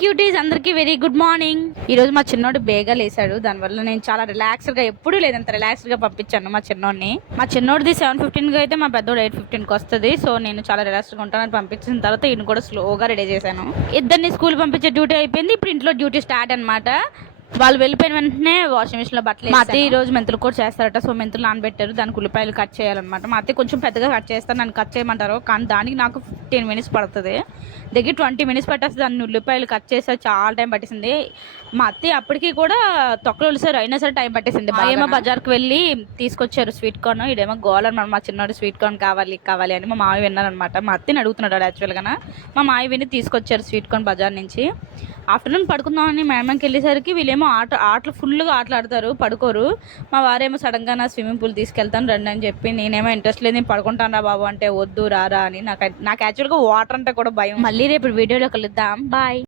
Cuties అందరికి very good morning. ఈ రోజు మా చిన్నోడు బేగా లేసాడు. దానివల్ల నేను చాలా రిలాక్స్డ్ గా ఎప్పుడూ లేదంత రిలాక్స్డ్ గా పంపించాను మా చిన్నోడిని. మా చిన్నోడిది 7:15 గా అయితే మా పెద్దోడు 8:15 కి వస్తుంది. సో నేను చాలా రిలాక్స్డ్ గా ఉంటానని పంపించిన తర్వాత ఈయన కూడా స్లోగా రెడీ చేశాను. ఇద్దరిని స్కూల్ పంపించే డ్యూటీ అయిపోయింది. ఇప్పుడు ఇంట్లో డ్యూటీ స్టార్ట్ అనమాట. వాళ్ళు వెళ్ళిపోయిన వెంటనే వాషింగ్ మిషన్ లో బట్టలు. మా అత్తయ్య ఈ రోజు మెంతులు కూడా చేస్తారట. సో మెంతులు నానబెట్టారు. దానికి ఉల్లిపాయలు కట్ చేయాలన్నమాట. మా అత్తయ్య కొంచెం పెద్దగా కట్ చేస్తాను, నన్ను కట్ చేయమంటారు. కానీ దానికి నాకు 15 మినిట్స్ పడుతుంది. దగ్గర 20 మినిట్స్ పట్టేస్తుంది. దాన్ని ఉల్లిపాయలు కట్ చేస్తే చాలా టైం పట్టేసింది. మా అత్తయ్య అప్పటికి కూడా తొక్కలు ఉలిసారు, అయినా సరే టైం పట్టేసింది. ఏమో బజార్కి వెళ్ళి తీసుకొచ్చారు స్వీట్ కార్న్. ఇదేమో గోల్ మా చిన్నోడు స్వీట్ కార్న్ కావాలి కావాలి అని మా మావి విన్నారనమాట. మా అత్తయ్యని అడుగుతున్నాడు యాక్చువల్గా. మా మావి విని తీసుకొచ్చారు స్వీట్ కార్న్ బజార్ నుంచి. ఆఫ్టర్నూన్ పడుకుందామని మేమంకి వెళ్ళేసరికి వీళ్ళేమో ఆటలు ఫుల్గా ఆటలాడతారు, పడుకోరు. మా వారేమో సడన్గా నా స్విమ్మింగ్ పూల్ తీసుకెళ్తాను రండి అని చెప్పి, నేనేమో ఇంట్రెస్ట్ లేదు నేను పడుకుంటాను రా బాబు అంటే వద్దు రారా అని. నాకు యాక్చువల్గా వాటర్ అంటే కూడా భయం. మళ్ళీ రేపు వీడియోలో కలుద్దాం. బాయ్.